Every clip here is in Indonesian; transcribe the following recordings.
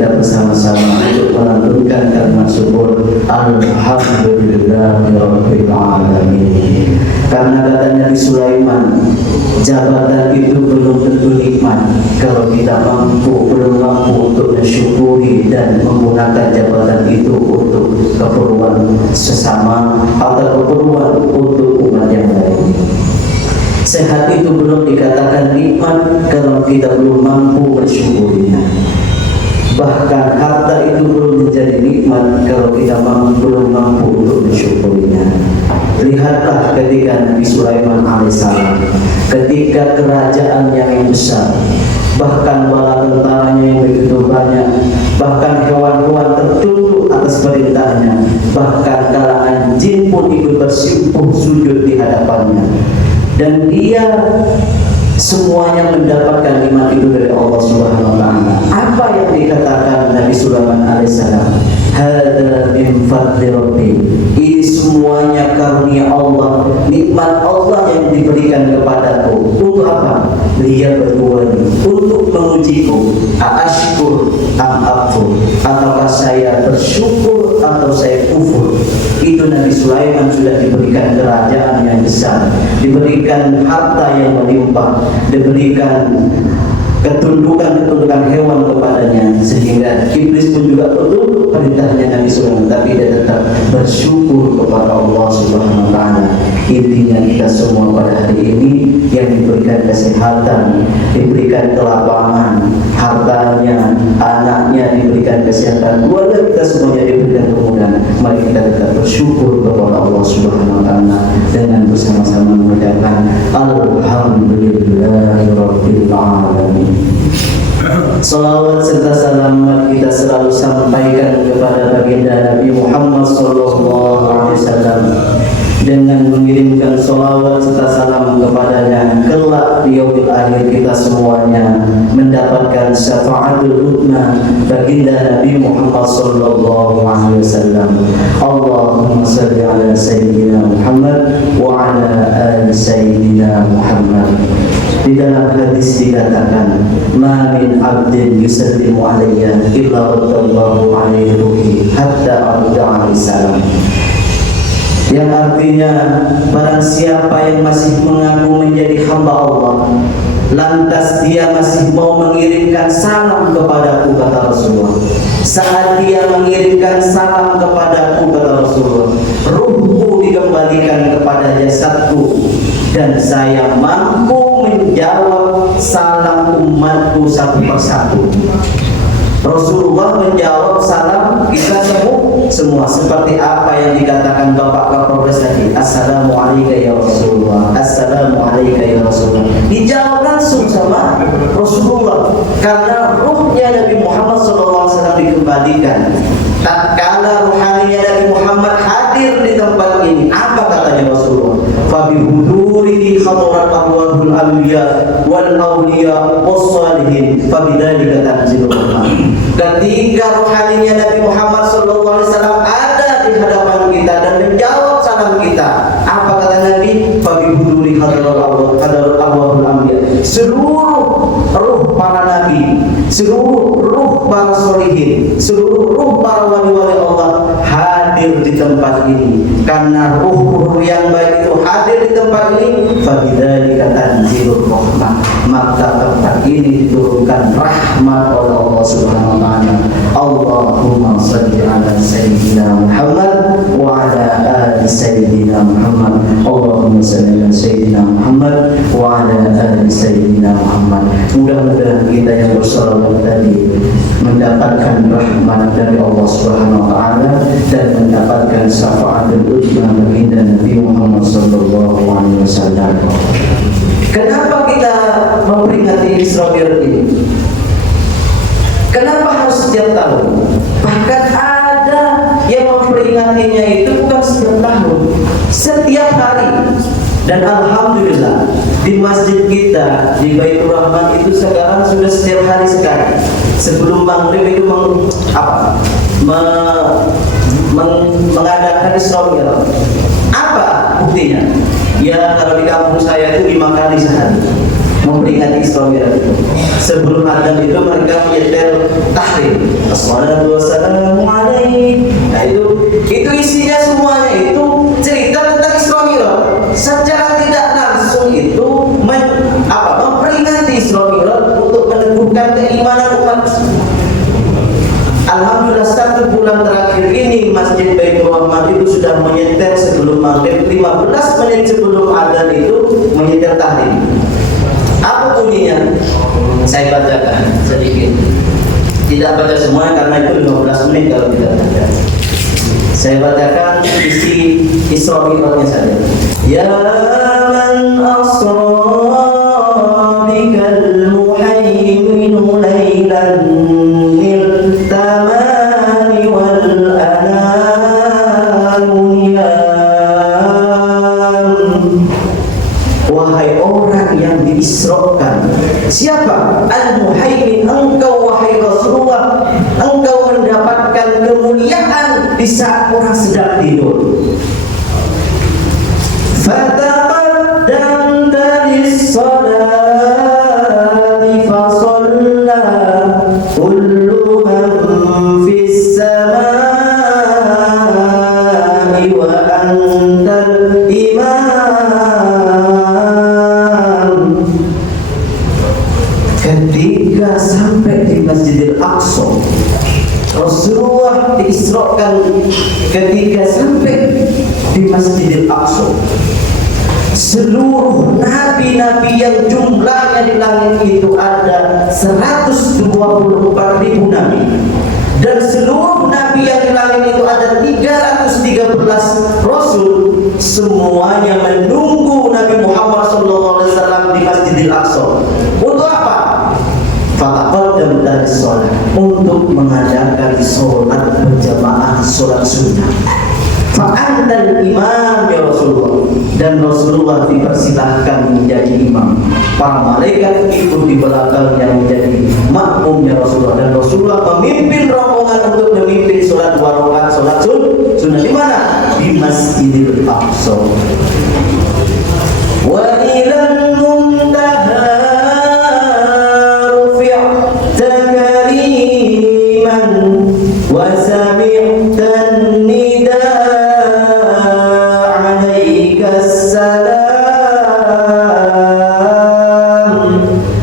kita bersama-sama untuk melantunkan kalimat syukur Alhamdulillahirabbil alamin. Karena kata Nabi Sulaiman, jabatan itu belum tentu nikmat kalau kita belum mampu untuk mensyukuri dan menggunakan jabatan itu untuk keperluan sesama atau keperluan untuk umat yang lain. Sehat itu belum dikatakan nikmat kalau kita belum mampu mensyukurinya. Bahkan harta itu belum menjadi nikmat kalau kita belum mampu untuk mensyukurinya. Lihatlah ketika Nabi Sulaiman alaihissalam, ketika kerajaan yang besar, bahkan bala tentaranya yang begitu banyak, bahkan hewan-hewan tertunduk atas perintahnya, bahkan kalangan jin pun ikut bersimpuh sujud di hadapannya, dan dia semuanya mendapatkan nikmat itu dari Allah Subhanahu wa taala. Apa yang dikatakan Nabi Sulaiman alaihissalam? Hada min fadli rabbi. Ini semuanya karunia Allah, nikmat Allah yang diberikan kepadaku. Untuk apa? Dia berdua untuk mengujiku. Aashkur am akfur? Ataukah saya bersyukur atau saya kufur? Itu Nabi Sulaiman sudah diberikan kerajaan yang besar, diberikan harta yang melimpah, diberikan ketundukan hewan kepadanya, sehingga iblis pun juga tunduk perintahnya Nabi Sulaiman, tapi dia tetap bersyukur kepada Allah Subhanahu wa taala. Intinya kita semua pada hari ini yang diberikan kesehatan, diberikan kelapangan, hartanya, anaknya diberikan kesehatan, keluarga kita semuanya diberikan kemudahan. Mari kita tetap bersyukur kepada Allah Subhanahu wa taala dengan bersama-sama mengucapkan Alhamdulillahirabbil alamin. Salawat serta salam kita selalu sampaikan kepada baginda Nabi Muhammad SAW dengan mengirimkan salawat serta salam kepadanya. Kelak di yaumil akhir kita semuanya mendapatkan syafaatul husna baginda Nabi Muhammad SAW. Allahumma salli ala Sayyidina Muhammad wa ala ali Sayyidina Muhammad. Di dalam hadis dikatakan, ma min abdin yusallimu alayya illa radallahu alaihi ruhi hatta arja alaihi salam. Yang artinya, barang siapa yang masih mengaku menjadi hamba Allah, lantas dia masih mau mengirimkan salam kepadaku, kata Rasulullah. Saat dia mengirimkan salam kepadaku, kata Rasulullah, ruhku dikembalikan kepada jasadku, dan saya mampu menjawab salam umatku satu persatu. Rasulullah menjawab salam kita semua seperti apa yang dikatakan Bapak Kapolres tadi. Assalamualaikum ya Rasulullah, Assalamualaikum ya Rasulullah. Dijawab langsung sama Rasulullah karena ruhnya Nabi Muhammad SAW dikembalikan. Tatkala ruhaninya Nabi Muhammad hadir di tempat ini, apa katanya Rasulullah? Fabi hudurihi hadarat arwahul anbiya wal awliya was salihin fabidzalika tanzilur rahmah. Ketika ruhaninya Nabi Muhammad SAW ada di hadapan kita dan menjawab salam kita, apa kata Nabi? Fabi huduri hadarat arwahul anbiya. Seluruh ruh para nabi, seluruh ruh para solihin, seluruh ruh para wali-wali Allah hadir di tempat ini. Karena ruh-ruh yang baik itu hadir di tempat ini, fabidzalika tanzilur rahmah, maka tempat ini diturunkan rahmat oleh Allah Subhanahu wa taala. Allahumma shalli ala Sayyidina Muhammad wa ala ali Sayyidina Muhammad. Allahumma shalli ala Sayyidina Muhammad wa ala ali Sayyidina Muhammad. Mudah-mudahan kita yang bersalawat tadi mendapatkan rahmat dari Allah Subhanahu wa taala dan mendapatkan syafaatul uzma baginda Nabi Muhammad sallallahu alaihi wasallam. Kenapa kita memperingati Isra Mi'raj ini? Kenapa harus setiap tahun? Bahkan ada yang memperingatinya itu bukan setiap tahun, setiap hari. Dan alhamdulillah di masjid kita di Baitur Rahman itu sekarang sudah setiap hari sekali. Sebelum maghrib itu mengadakan Isra Mi'raj. Apa buktinya? Ya kalau di kampung saya itu 5 kali sehari memperingati Isra Mi'raj itu. Sebelum adzan itu mereka menyetel tahrim. Assalatu wassalamu alaihi. Nah itu isinya semuanya itu cerita tentang Isra Mi'raj. Secara tidak langsung itu memperingati Isra Mi'raj untuk meneguhkan keimanan umat. Alhamdulillah 1 bulan terakhir ini Masjid Baitur Rahman itu sudah menyetel sebelum maghrib 15 menit sebelum adzan itu menyetel tahlim. Apa bunyinya? Saya bacakan sedikit. Tidak baca semuanya karena itu 15 menit kalau tidak baca. Saya bacakan isi Isra Mi'rajnya saja. Ya man asra bikal muhaimin lailan Isrokan. Siapa? Al-Muhaimin, engkau wahai Rasulullah, engkau mendapatkan kemuliaan di saat orang sedang tidur. Fataqaddamta lis-salati fasalla kullu man fis samai wa antal imam. Ketika sampai di Masjidil Aqsa, Rasulullah diisrakan. Ketika sampai di Masjidil Aqsa, seluruh nabi-nabi yang jumlahnya di langit itu ada 124.000 nabi, dan seluruh nabi yang di langit itu ada 313 rasul, semuanya menunggu Nabi Muhammad SAW di Masjidil Aqsa. Untuk apa? Fataqaddam dari sholat, untuk mengadakan sholat berjamaah, sholat sunnah. Fa'antal imam ya Rasulullah, dan Rasulullah dipersilahkan menjadi imam. Para malaikat ikut di belakangnya menjadi makmum ya Rasulullah, dan Rasulullah memimpin rombongan untuk memimpin sholat 2 rakaat sholat sunnah. Di mana? Di Masjidil Aqsa. Wa ilal muntaha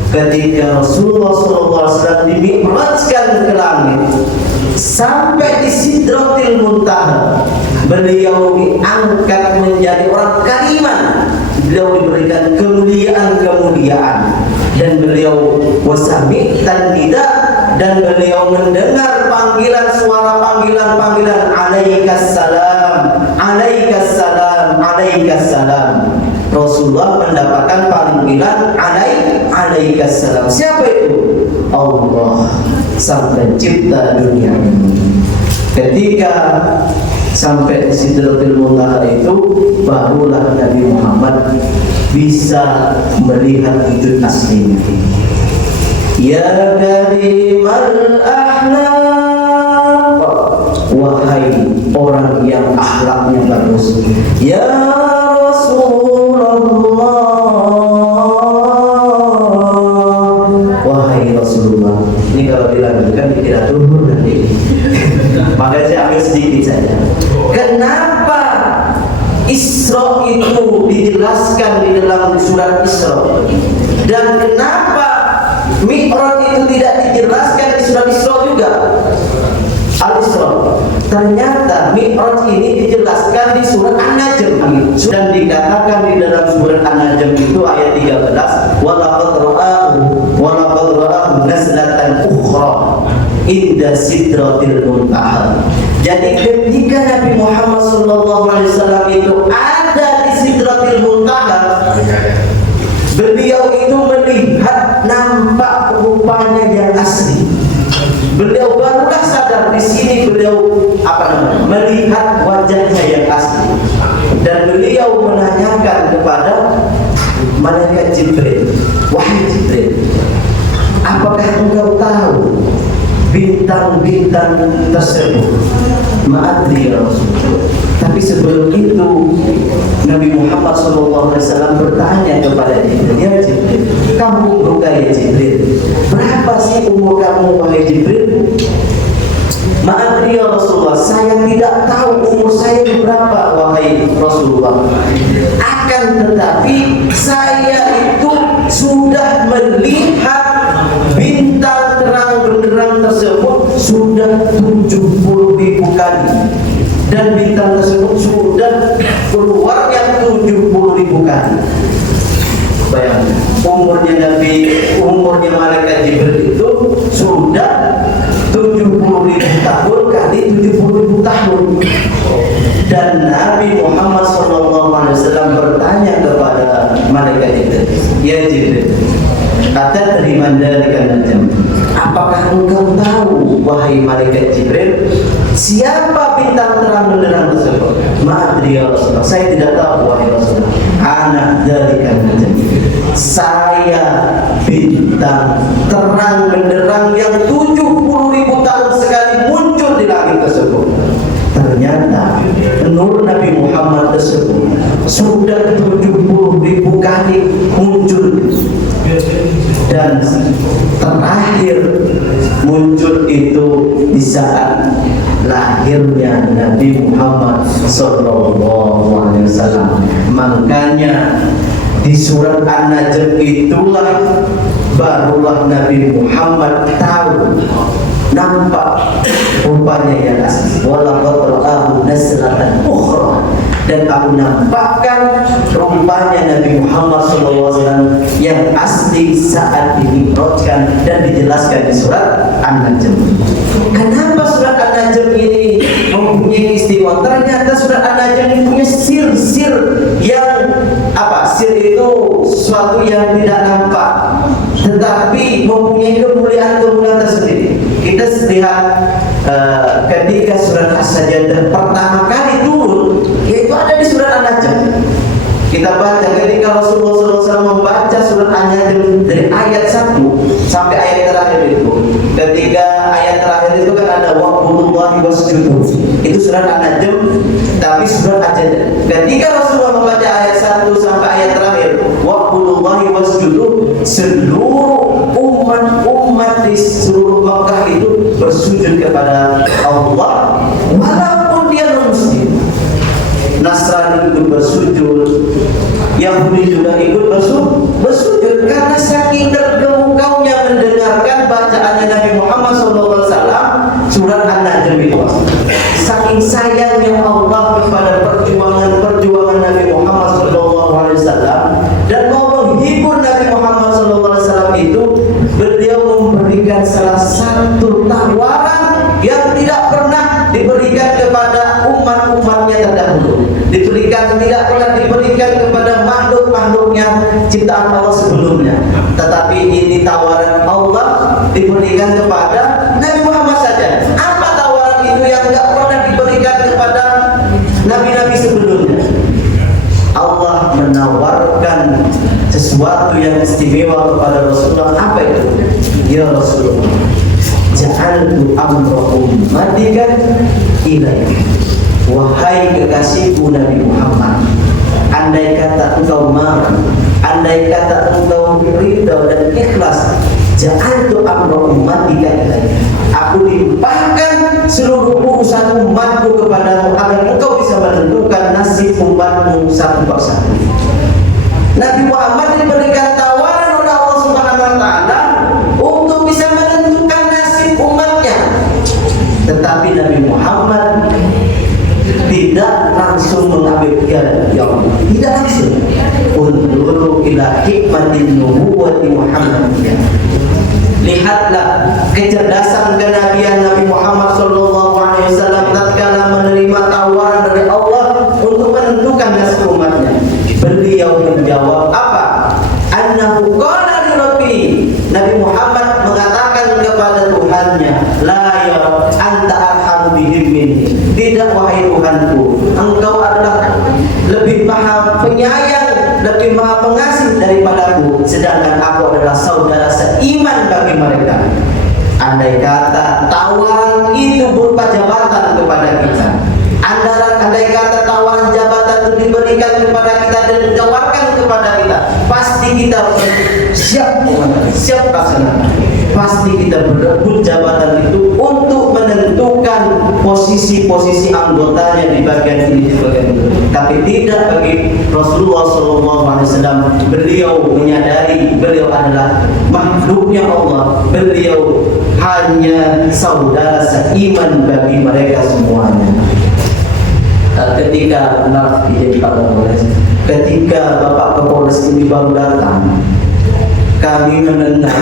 ketika Rasulullah SAW dimi'rajkan ke langit sampai di Sidratil Muntaha, beliau diangkat menjadi orang kariman. Beliau diberikan kemuliaan-kemuliaan, dan beliau wasami'tan tidak, dan beliau mendengar panggilan, suara panggilan alaikas salam, alaikas salam, alaikas salam. Rasulullah mendapatkan panggilan alaikas salam. Siapa itu? Allah, sang pencipta dunia. Ketika sampai di Sidratul Muntaha itu, barulah Nabi Muhammad bisa melihat wujud aslinya. Ya karimal akhlaq, wahai orang yang akhlaknya bagus. Ya Rasulullah, wahai Rasulullah. Ini kalau dilanjutkan tidak turun nanti. Maka saya ambil sedikit saja. Kenapa Isra itu dijelaskan di dalam surat Isra, dan kenapa Mi'raj itu tidak dijelaskan di surat Isra juga? Al-Isra. Ternyata Mi'raj ini dijelaskan di surat An-Najm, dan dikatakan di dalam surat An-Najm itu ayat 13, walaqad ra'ahu nazlatan ukhra inda sidratil muntaha. Jadi ketika Nabi Muhammad SAW itu ada di Sidratil Muntaha, beliau itu melihat nampak rupanya yang asli. Beliau barulah sadar di sini, beliau melihat wajahnya yang asli, dan beliau menanyakan kepada malaikat Jibril, wahai Jibril, apakah engkau tahu bintang-bintang tersebut? Ma'adri ya Rasulullah. Tapi sebelum itu Nabi Muhammad SAW bertanya kepada Jibril, ya Jibril, kamu umur ya Jibril, berapa sih umur kamu wahai Jibril? saya tidak tahu umur saya berapa wahai Rasulullah. Akan tetapi saya itu sudah melihat bintang terang benderang tersebut sudah 70.000 kali, dan bintang tersebut sudah keluarnya 70.000 kali. Bayangkan, umurnya malaikat Jibril itu sudah 70.000 tahun kali 70.000 tahun. Dan Nabi Muhammad SAW bertanya kepada malaikat itu, ya Jibril, atadri man dzalika najm, apakah engkau tahu wahai malaikat Jibril siapa bintang terang benderang tersebut? Ma'adri ya Rasulullah, saya tidak tahu wahai Rasulullah. Anak dzalika najm, saya bintang terang benderang yang 70.000 tahun sekali muncul di langit tersebut. Ternyata nur Nabi Muhammad tersebut sudah 70.000 kali muncul, dan terakhir muncul itu di saat lahirnya Nabi Muhammad SAW. Makanya di surat An-Najm itulah barulah Nabi Muhammad tahu, nampak rupanya yang asli. Walaqad ra'ahu nazlatan ukhra, dan aku nampakkan rupanya Nabi Muhammad SAW yang asli saat dimi'rajkan dan dijelaskan di surat An-Najm. Kenapa surat An-Najm ini mempunyai istimewa? Ternyata surat An-Najm ini punya sir-sir yang apa? Sir itu sesuatu yang tidak nampak, tetapi mempunyai kemuliaan-kemuliaan tersendiri. Kita lihat ketika surat As-Sajdah pertama kali turun, yaitu ada di surat An-Najm. Kita baca ketika Rasulullah SAW membaca surat An-Najm dari ayat 1 sampai ayat terakhir itu. Ketika ayat terakhir itu kan ada wa'budullahi wasjudu. Itu surat An-Najm, tapi surat As-Sajdah. Ketika Rasulullah membaca ayat 1 sampai ayat terakhir, wa'budullahi wasjudu, seluruh umat di seluruh Makkah itu bersujud kepada Allah, walaupun dia non-muslim. Nasrani ikut bersujud, Yahudi juga ikut bersujud, karena saking tergemukaunya mendengarkan bacaannya Nabi Muhammad SAW surat An-Najm itu. Saking sayangnya Allah kepada perjuangan Nabi Muhammad SAW dan mau menghibur Nabi Muhammad SAW itu, beliau memberikan salah satu tawaran yang tidak pernah diberikan kepada umat-umatnya terdahulu, tidak pernah diberikan kepada makhluk-makhluknya ciptaan Allah sebelumnya. Tetapi ini tawaran Allah diberikan kepada Nabi Muhammad saja. Apa tawaran itu yang tidak pernah diberikan kepada nabi-nabi sebelumnya? Allah menawarkan sesuatu yang istimewa kepada Rasulullah. Apa itu? Ya Rasulullah, ja'altu amra ummatika ilaika. Wahai kekasihku Nabi Muhammad, andai kata engkau mau, andai kata engkau ridha dan ikhlas, ja'altu amra ummatika ilaika, aku limpahkan seluruh urusan umatku kepadamu agar engkau bisa menentukan nasib umatmu satu persatu. Nabi Muhammad diberikan tawaran oleh Allah Subhanahu wa taala untuk bisa menentukan nasib umatnya. Tetapi Nabi Muhammad tidak langsung mengambil piala, ya Allah, tidak langsung. Unzuru ila hikmatin nubuwwati Muhammadiyah. Lihatlah kecerdasan kenabian Nabi Muhammad SAW tatkala menerima tawaran dari Allah untuk menentukan nasib umatnya. Beliau menjawab apa? Annahu qala li rabbi. Nabi Muhammad mengatakan kepada Tuhannya, la ya anta arhamu bihim minni. Tidak wahai Tuhanku, engkau adalah lebih maha penyayang, lebih maha pengasih daripadaku, sedangkan aku adalah saudara seiman bagi mereka. Andai kata tawaran itu berupa jabatan kepada kita, andai kata tawaran jabatan itu diberikan kepada kita dan ditawarkan kepada kita, pasti kita siap laksanakan. Pasti kita berebut jabatan itu untuk menentukan posisi posisi anggotanya di bagian ini, di bagian itu. Tapi tidak bagi Rasulullah SAW. Beliau menyadari beliau adalah makhluknya Allah. Beliau hanya saudara seiman bagi mereka semuanya. Ketika ketika Bapak Kapolres ini baru datang, kami mendengar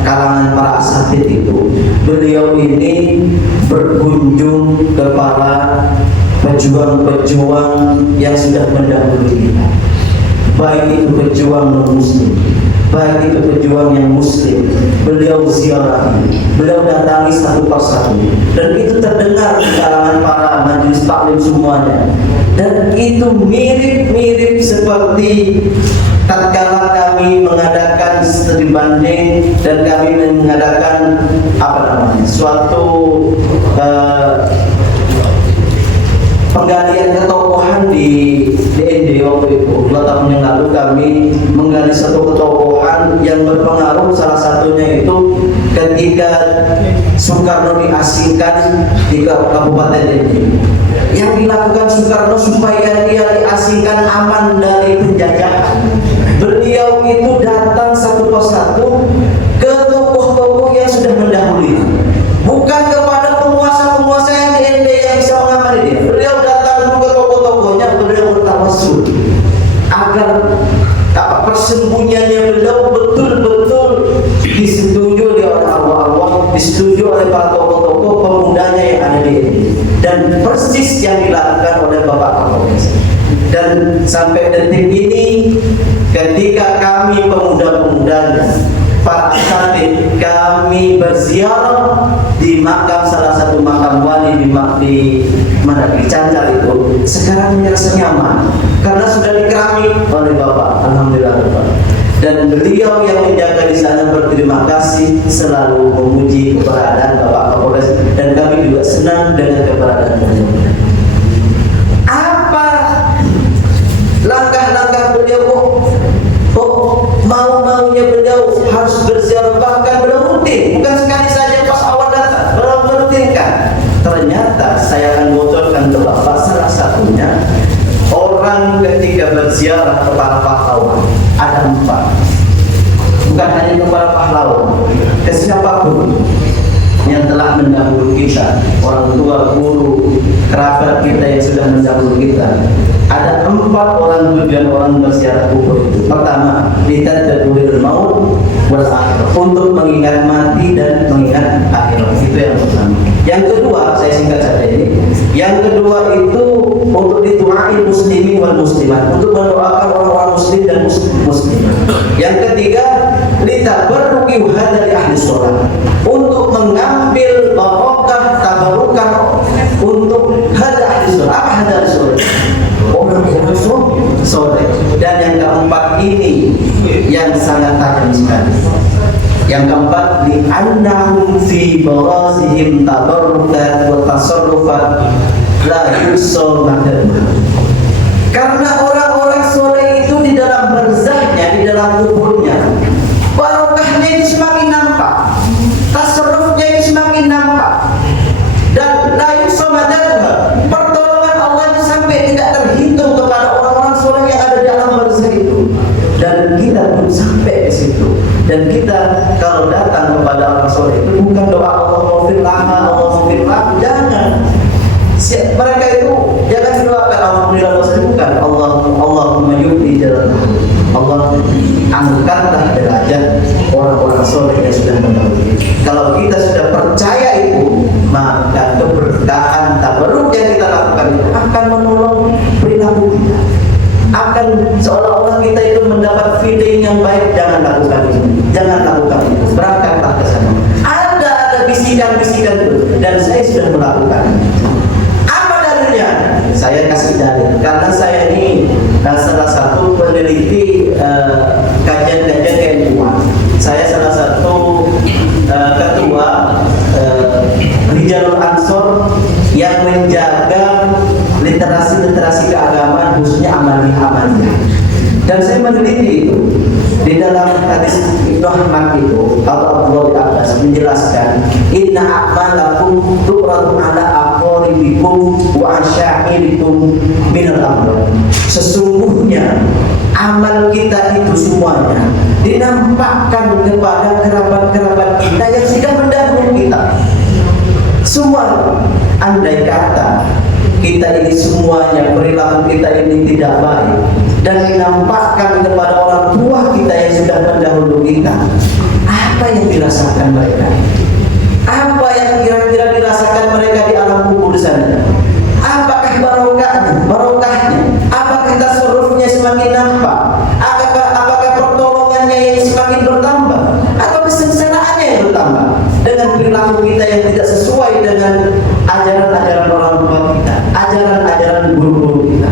kalangan para asatid itu, beliau ini berkunjung kepada pejuang-pejuang yang sudah mendahului kita, baik itu pejuang non-muslim, baik itu pejuang yang muslim. Beliau ziarahi, beliau datangi satu persatu, dan itu terdengar di kalangan para majelis taklim semuanya. Dan itu mirip-mirip seperti tatkala kami mengadakan studi banding dan kami mengadakan suatu penggalian ketokohan di DND waktu itu. 2 tahun yang lalu kami menggali satu ketokohan yang berpengaruh, salah satunya itu ketika Soekarno diasingkan di Kabupaten DND. Yang dilakukan Soekarno supaya dia diasingkan aman dari penjajahan, beliau itu datang satu persatu ke tokoh-tokoh yang sudah mendahului, bukan kepada penguasa-penguasa yang di ND yang bisa mengamani dia. Beliau datang ke tokoh-tokohnya, beliau bertawassul agar persembunyiannya beliau betul-betul disetujui oleh Allah, disetujui oleh para tokoh-tokoh pemudanya yang ada di ND. Dan persis yang dilakukan oleh Bapak Kapolres. Dan sampai detik ini, ketika kami pemuda-pemudanya, para asatid, kami berziarah di makam, salah satu makam wali di Cancar itu, sekarang merasa nyaman karena sudah dikerami oleh Bapak. Alhamdulillah. Dan beliau yang menjaga di sana berterima kasih, selalu memuji keberadaan Bapak Kapolres, dan kami juga senang dengan keberadaan beliau. Apa langkah-langkah beliau kok mau-maunya beliau harus berziarah, bahkan beliau rutin, bukan sekali saja pas awal datang, beliau merutinkan. Ternyata saya akan bocorkan ke Bapak, salah satunya orang ketika berziarah kepada pahlawan ada 4, bukan hanya kepada pahlawan, ke siapapun yang telah mendahului kita, orang tua, guru, kerabat kita yang sudah mendahului kita. Ada 4 orang tujuan orang berziarah kubur itu. Pertama, litadabburil maut wal akhirah, untuk mengingat mati dan mengingat akhirat. Itu yang pertama. Yang kedua, saya singkat saja ini. Yang kedua itu untuk didu'ai muslimin wal muslimat, untuk mendoakan orang-orang muslim dan muslimat. Yang ketiga, litabarruki hadari ahli sholat, untuk mengambil barokah tabarukah untuk hadari ahli sholat. Apa hadari ahli sholat? Orang yang soleh. Dan yang keempat ini yang sangat tajam sekali. Yang keempat, li'annahum fi barazihim tabarrukat wa tasarrufat la yusol madamah. Karena orang-orang soleh itu di dalam barzahnya, di dalam kuburnya, barokahnya itu semakin nampak, tasarrufnya itu semakin nampak, dan la yusol madamah. Pertolongan Allah itu sampai tidak terhitung kepada orang-orang soleh yang ada di dalam barzah itu. Dan kita belum sampai ke situ. Dan kita kalau datang kepada orang soleh itu bukan doa Allahumma firlah, jangan. Mereka itu jangan doakan alhamdulillah dosa, bukan. Allahumma yu'ti jalan. Allah angkatlah derajat orang-orang soleh yang sudah mendahului. Kalau kita sudah percaya itu, maka keberkahan tabarruk yang kita lakukan itu akan menolong perilaku kita. Akan seolah-olah kita itu mendapat feeling yang baik. Jangan lakukan itu, jangan lakukan itu, berangkatlah ke sana. Ada bisikan-bisikan itu, dan saya sudah melakukan. Apa dalilnya? Saya kasih dalil, karena saya ini salah satu peneliti kajian-kajian keilmuan. Saya salah satu ketua Rijalul Ansor yang menjaga literasi keagamaan, khususnya amaliyah. Dan saya meneliti itu di dalam hadis Ibnu Ahmad itu, atau Abdullah bin Abbas menjelaskan, inna a'malakum tu'radu ala aqwali bikum wa asyairikum minal amwal. Sesungguhnya amal kita itu semuanya dinampakkan kepada kerabat-kerabat kita yang sudah mendahului kita. Semua, andai kata kita ini semuanya, perilaku kita ini tidak baik dan dinampakkan kepada orang tua kita yang sudah mendahului kita, apa yang dirasakan mereka? Apa yang kira-kira dirasakan mereka di alam kubur sana? Apakah barokahnya? Apakah tasarrufnya semakin nampak? Apakah pertolongannya yang semakin bertambah? Atau kesengsaraannya yang bertambah dengan perilaku kita yang tidak sesuai dengan ajaran-ajaran orang tua kita, ajaran-ajaran guru-guru kita?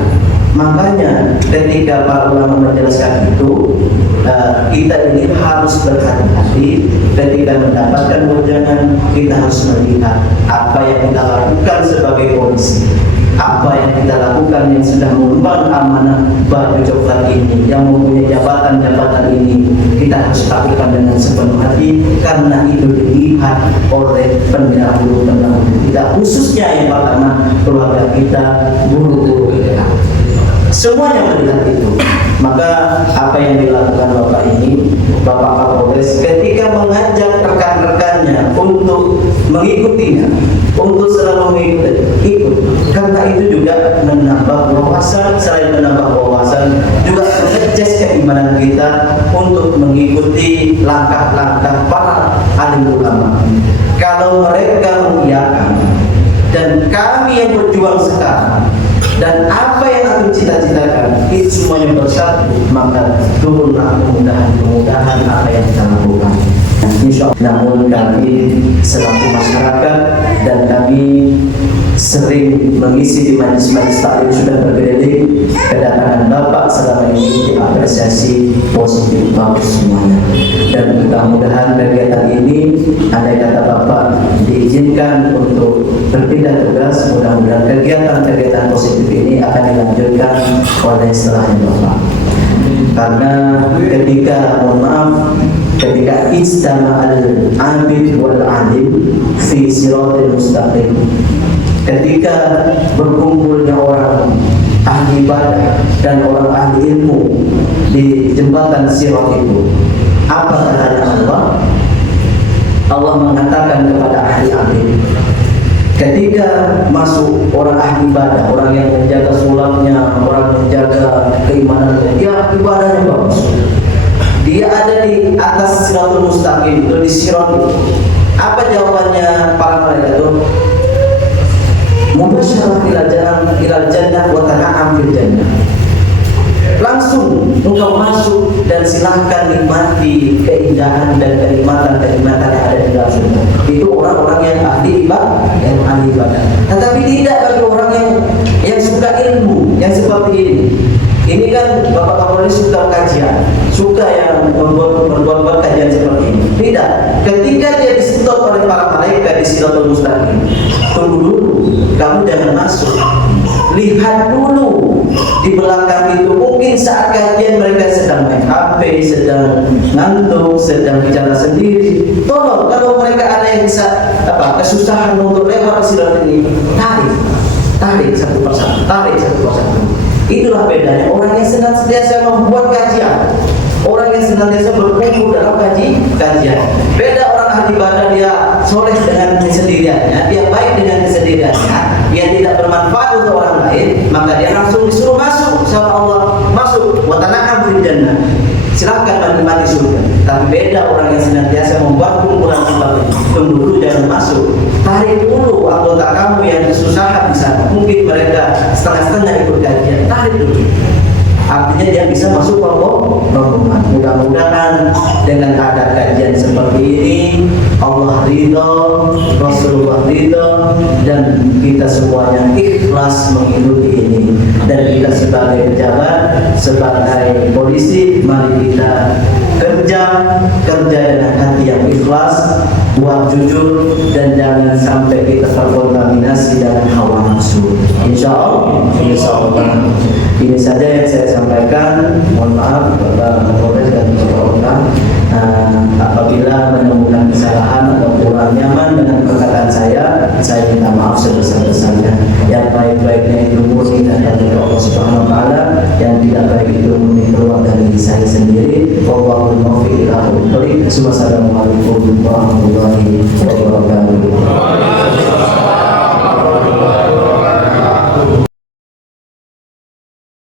Makanya ketika para ulama menjelaskan itu, kita ini harus berhati-hati ketika mendapatkan wejangan. Kita harus melihat apa yang kita lakukan sebagai polisi, apa yang kita lakukan yang sudah mengemban amanah baju coklat ini, yang mempunyai jabatan-jabatan ini, kita harus lakukan dengan sepenuh hati, karena itu dilihat oleh pendahulu kita, khususnya yang pertama keluarga kita, guru-guru kita. Semuanya melihat itu. Maka apa yang dilakukan Bapak ini, Bapak Kapolres, ketika mengajak rekan-rekannya untuk mengikutinya, untuk selalu ikut, karena itu juga menambah wawasan. Selain menambah wawasan, juga mengecas keimanan kita untuk mengikuti langkah-langkah para alim ulama. Kalau mereka mengiyakan dan kami yang berjuang sekarang, dan apa yang aku cita-citakan itu semuanya bersatu, maka turunlah kemudahan-kemudahan apa yang kita lakukan. Insya Allah. Namun kami selaku masyarakat dan kami sering mengisi di majlis-majlis taklim sudah berkeliling, kedatangan Bapak selama ini diapresiasi positif, bagus semuanya. Dan mudah-mudahan kegiatan ini, andai kata Bapak diizinkan untuk berpindah tugas, mudah-mudahan kegiatan-kegiatan positif ini akan dilanjutkan oleh setelahnya Bapak. Karena ketika, mohon maaf, ketika istama'al abid wal alim fi siratil mustaqim, ketika berkumpulnya orang ahli ibadah dan orang ahli ilmu di jembatan sirat itu, apa kata Allah? Allah mengatakan kepada ahli abid, ketika masuk orang ahli ibadah, orang yang menjaga sulapnya, orang menjaga keimanannya, dia ibadahnya bagus, dia ada di atas siratul mustaqim itu, di sirat itu. Apa jawabannya para malaikat itu? Mubasyarah ilal jannah wa tana'am fil jannah. Langsung engkau masuk dan silahkan nikmati keindahan dan kenikmatan-kenikmatan yang ada di dalam surga. Itu orang-orang yang ahli ibadah, Tetapi tidak bagi orang yang suka ilmu, yang seperti ini. Ini kan Bapak Kapolri suka kajian, suka yang membuat kajian seperti ini. Tidak, ketika dia di-stop oleh para malaikat di siratul mustaqim, tunggu dulu, kamu jangan masuk. Lihat dulu di belakang itu, mungkin saat kajian mereka sedang main HP, sedang ngantuk, sedang bicara sendiri. Tolong, kalau mereka ada yang bisa kesusahan untuk lewat sirat ini, tarik satu persatu. Itulah bedanya orang yang senantiasa membuat kajian, orang yang senantiasa berkumpul dalam kajian. Beda orang ahli ibadah, dia soleh dengan kesendiriannya, dia baik dengan kesendiriannya, dia tidak bermanfaat untuk orang lain, maka dia langsung disuruh masuk sama Allah, masuk wa tana'am fil jannah, silakan menikmati surga. Tapi beda orang yang senantiasa membuat kumpulan seperti itu, tunggu dulu, jangan masuk, tarik dulu anggota kamu yang kesusahan di sana, mungkin mereka setengah-setengah ikut kajian, tarik dulu. Artinya dia bisa masuk rombongan. Mudah-mudahan dengan ada kajian seperti ini, Allah ridho, Rasulullah ridho, dan kita semuanya ikhlas mengikuti ini. Dan kita sebagai pejabat, sebagai polisi, mari kita kerja dengan hati yang ikhlas, buat jujur, dan jangan sampai kita terkontaminasi dengan hawa nafsu. Insya Allah. Ini saja yang saya sampaikan. Mohon maaf Bapak Kapolres dan Bapak apabila menemukan kesalahan atau kurang nyaman dengan perkataan saya, saya minta maaf sebesar-besarnya. Yang baik-baiknya itu murni dari Allah Subhanahu wa taala, yang tidak baik itu murni keluar dari saya sendiri. Wallahul muwaffiq ila aqwamit thoriq. Wassalamualaikum warahmatullahi wabarakatuh.